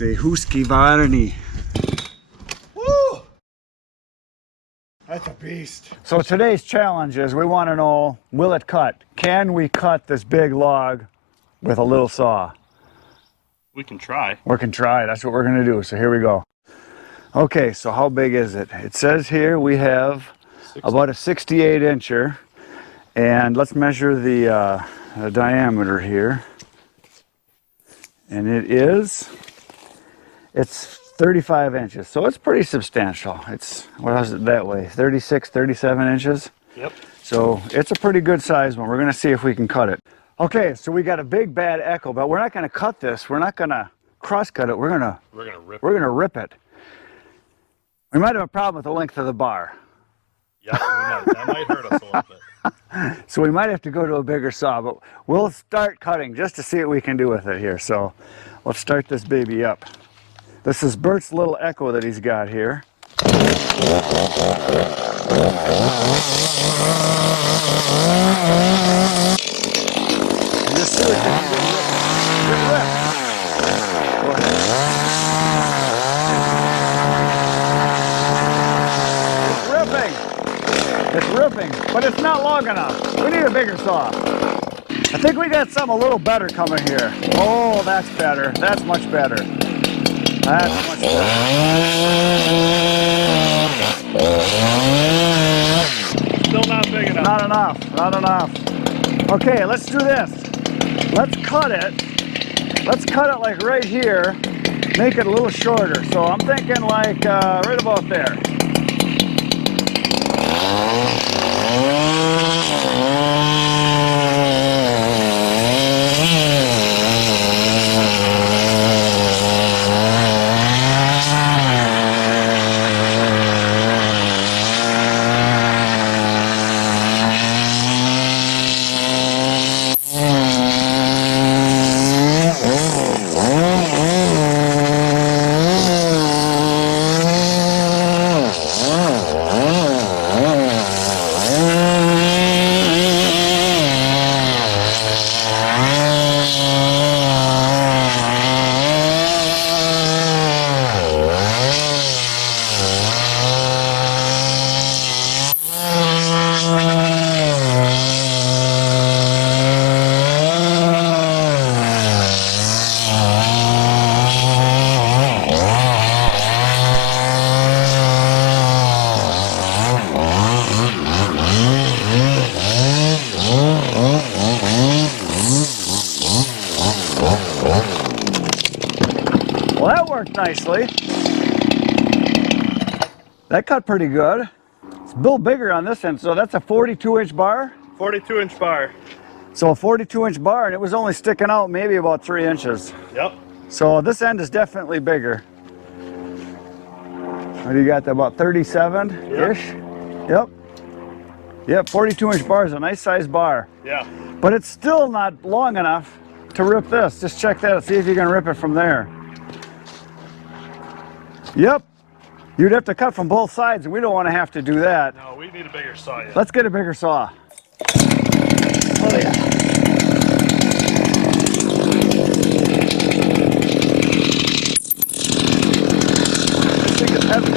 It's a Husqvarna. Woo! That's a beast. So today's challenge is we want to know, will it cut? Can we cut this big log with a little saw? We can try. We can try. That's what we're going to do. So here we go. Okay, so how big is it? It says here we have about a 68 incher. And let's measure the diameter here. And it's 35 inches. So it's pretty substantial. It's, what is it that way? 36, 37 inches? Yep. So it's a pretty good size one. We're going to see if we can cut it. Okay, so we got a big bad echo, but we're not going to cut this. We're not going to cross cut it. We're going to rip it. We might have a problem with the length of the bar. Yeah, we might. That might hurt us a little bit. So we might have to go to a bigger saw, but we'll start cutting just to see what we can do with it here. So let's start this baby up. This is Bert's little echo that he's got here. Just see what you can do. Go ahead. It's ripping, but it's not long enough. We need a bigger saw. I think we got something a little better coming here. Oh, that's better. That's much better. That's much better. Still not big enough. Not enough. Not enough. Okay, let's do this. Let's cut it. Let's cut it like right here. Make it a little shorter. So I'm thinking like right about there. Well, that worked nicely. That cut pretty good. It's a little bigger on this end, so that's a 42-inch bar? 42-inch bar. So a 42-inch bar, and it was only sticking out maybe about 3 inches. Yep. So this end is definitely bigger. What do you got, about 37-ish? Yep. Yep, 42-inch bar is a nice size bar. Yeah. But it's still not long enough to rip this. Just check that out, see if you can rip it from there. Yep. You'd have to cut from both sides, and we don't want to have to do that. No, we need a bigger saw yet. Let's get a bigger saw. Oh, yeah. This thing is heavy.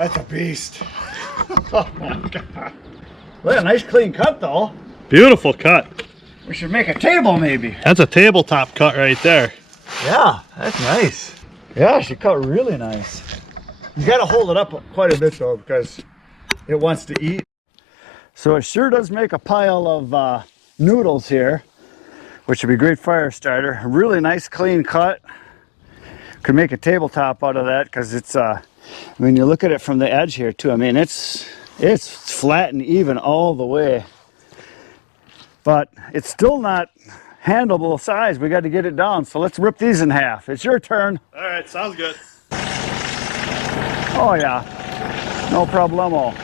That's a beast. Oh my God. What a nice clean cut though. Beautiful cut. We should make a table maybe. That's a tabletop cut right there. Yeah, that's nice. Yeah, she cut really nice. You gotta hold it up quite a bit though because it wants to eat. So it sure does make a pile of noodles here, which would be a great fire starter. A really nice clean cut. Could make a tabletop out of that because it's when you look at it from the edge here too, I mean it's flat and even all the way. But it's still not handleable size. We got to get it down. So let's rip these in half. It's your turn. All right, sounds good. Oh yeah, no problemo.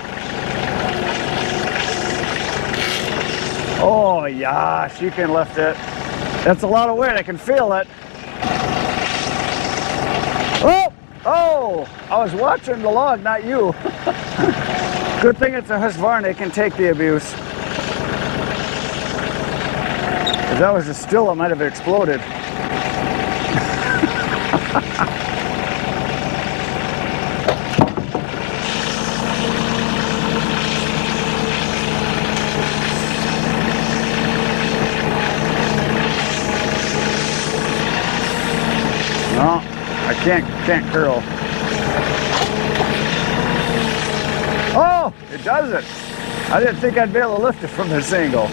Oh yeah, she can lift it. That's a lot of weight, I can feel it. Oh, oh, I was watching the log, not you. Good thing it's a Husqvarna, it can take the abuse. If that was a still, it might have exploded. No, I can't curl. Oh, it does it. I didn't think I'd be able to lift it from this angle.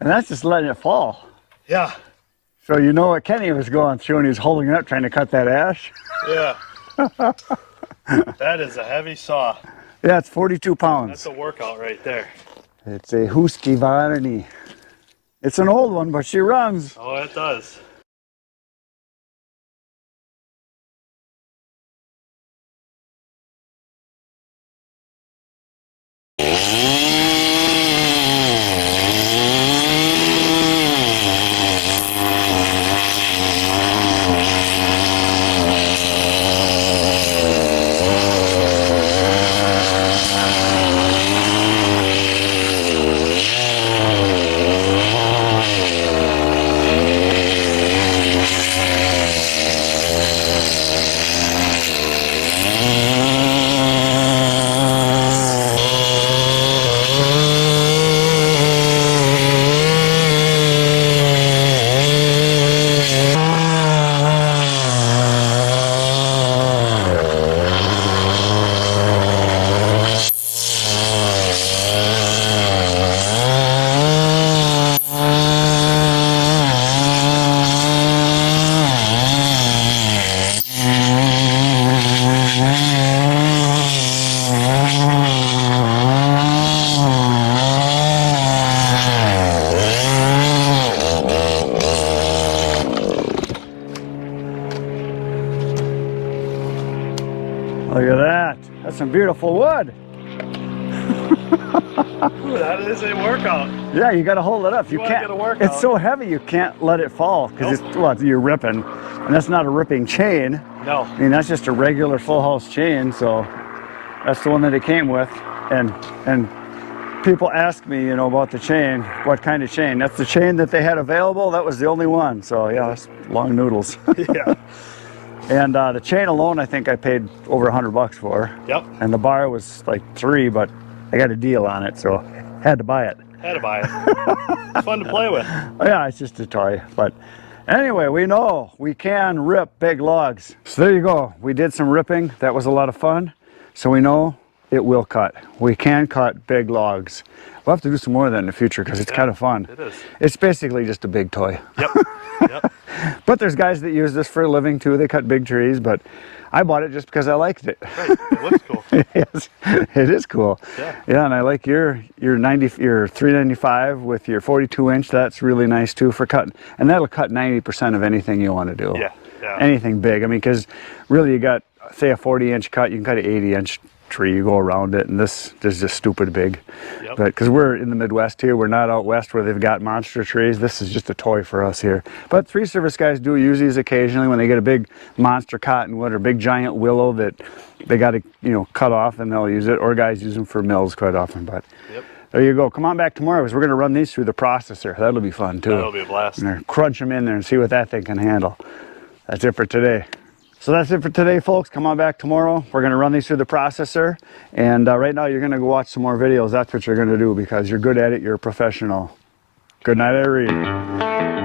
And that's just letting it fall. Yeah. So you know what Kenny was going through when he was holding it up trying to cut that ash? Yeah. That is a heavy saw. Yeah, it's 42 pounds. That's a workout right there. It's a Husqvarna. It's an old one, but she runs. Oh, it does. That's some beautiful wood. Ooh, that is a workout. Yeah, you got to hold it up. You wanna can't. get a workout. It's so heavy you can't let it fall because you're ripping, and that's not a ripping chain. No. I mean, that's just a regular full house chain. So that's the one that it came with, and people ask me, you know, about the chain. What kind of chain? That's the chain that they had available. That was the only one. So yeah, that's long noodles. Yeah. And the chain alone, I think I paid over $100 for. Yep. And the bar was like $3, but I got a deal on it, so had to buy it. Had to buy it. It's fun to play with. Yeah, it's just a toy. But anyway, we know we can rip big logs. So there you go. We did some ripping. That was a lot of fun. So we know it will cut. We can cut big logs. We'll have to do some more of that in the future because it's kind of fun. It is. It's basically just a big toy. Yep. Yep. But there's guys that use this for a living too. They cut big trees, but I bought it just because I liked it. Right. It looks cool. Yes, it is cool. Yeah. Yeah, and I like your 395 with your 42-inch. That's really nice too for cutting, and that'll cut 90% of anything you want to do. Yeah. Yeah. Anything big. I mean, because really, you got say a 40-inch cut, you can cut an 80-inch tree. You go around it, and this is just stupid big. Yep. But because we're in the Midwest here, we're not out west where they've got monster trees. This is just a toy for us here. But tree service guys do use these occasionally when they get a big monster cottonwood or big giant willow that they got to, you know, cut off, and they'll use it. Or guys use them for mills quite often. But Yep. there you go. Come on back tomorrow because we're going to run these through the processor. That'll be fun too. That'll be a blast. And crunch them in there and see what that thing can handle. That's it for today. So that's it for today, folks. Come on back tomorrow. We're going to run these through the processor. And right now, you're going to go watch some more videos. That's what you're going to do because you're good at it. You're a professional. Good night, Irene.